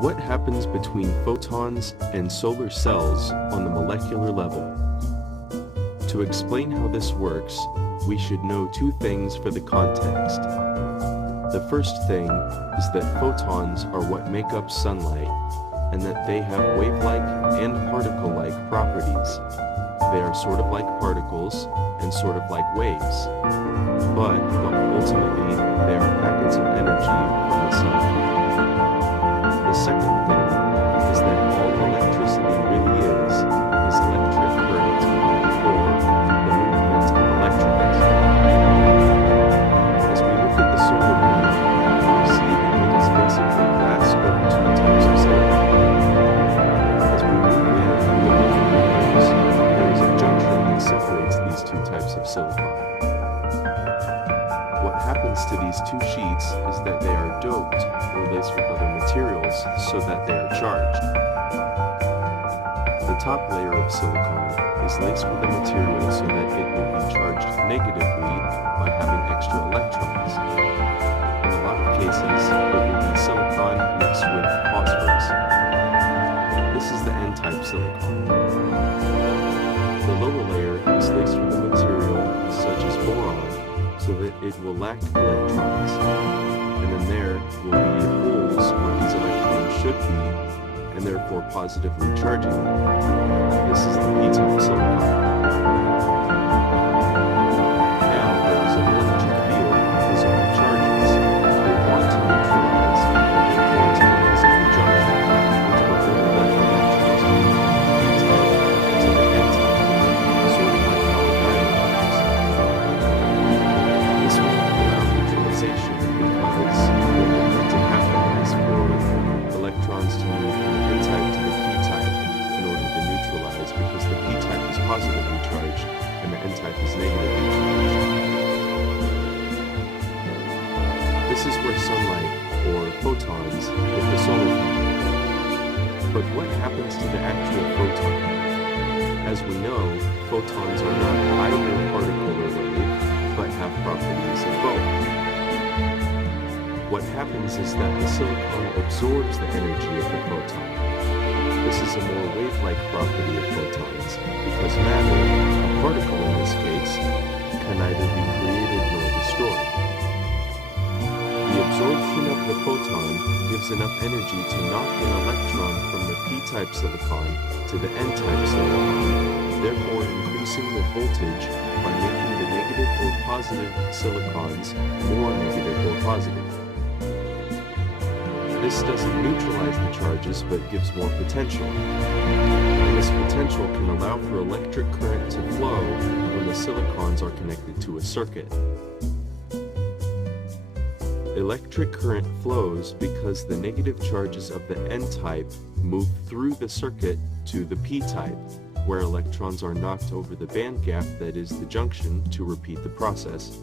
What happens between photons and solar cells on the molecular level? To explain how this works, we should know two things for the context. The first thing is that photons are what make up sunlight, and that they have wave-like and particle-like properties. They are sort of like particles and sort of like waves, but ultimately they are packets of energy from the sun. The second thing is that all electricity really is electric current, or the movement of electrons. As we look at the solar panel, we see that it is basically glass over two types of silicon. As we move in and look at the windows, there is a junction that separates these two types of silicon. What happens to these two sheets is that they are doped or laced with other materials so that they are charged. The top layer of silicon is laced with a material so that it will be charged negatively by having extra electrons. In a lot of cases, it will be silicon mixed with phosphorus. This is the N-type silicon. The lower layer is laced with a material such as boron, so that it will lack electrons, and then there will be holes where these electrons should be, and therefore positively charging them. This is the P-type silicon. Now there is an electric field because of the charges they want to neutralize when they go into the positive junction, which will overlap electrons from the P-type to the N-type, sort of like how a diode works. This will allow neutralization because what would need to happen is for electrons to move from the N-type to the P-type in order to neutralize, because the P-type is positively charged and the N-type is negatively charged. This is where sunlight, or photons, hit the solar panel. But what happens to the actual photon? As we know, photons are not either particle or wave, but have properties of both. What happens is that the silicon absorbs the energy of the photon. This is a more wave-like property of photons, because matter, a particle in this case, can neither be created nor destroyed. The absorption of the photon gives enough energy to knock an electron from the P-type silicon to the N-type silicon, therefore increasing the voltage by making the negative or positive silicons more negative or positive. This doesn't neutralize the charges, but gives more potential. And this potential can allow for electric current to flow when the silicons are connected to a circuit. Electric current flows because the negative charges of the N-type move through the circuit to the P-type, where electrons are knocked over the band gap that is the junction to repeat the process.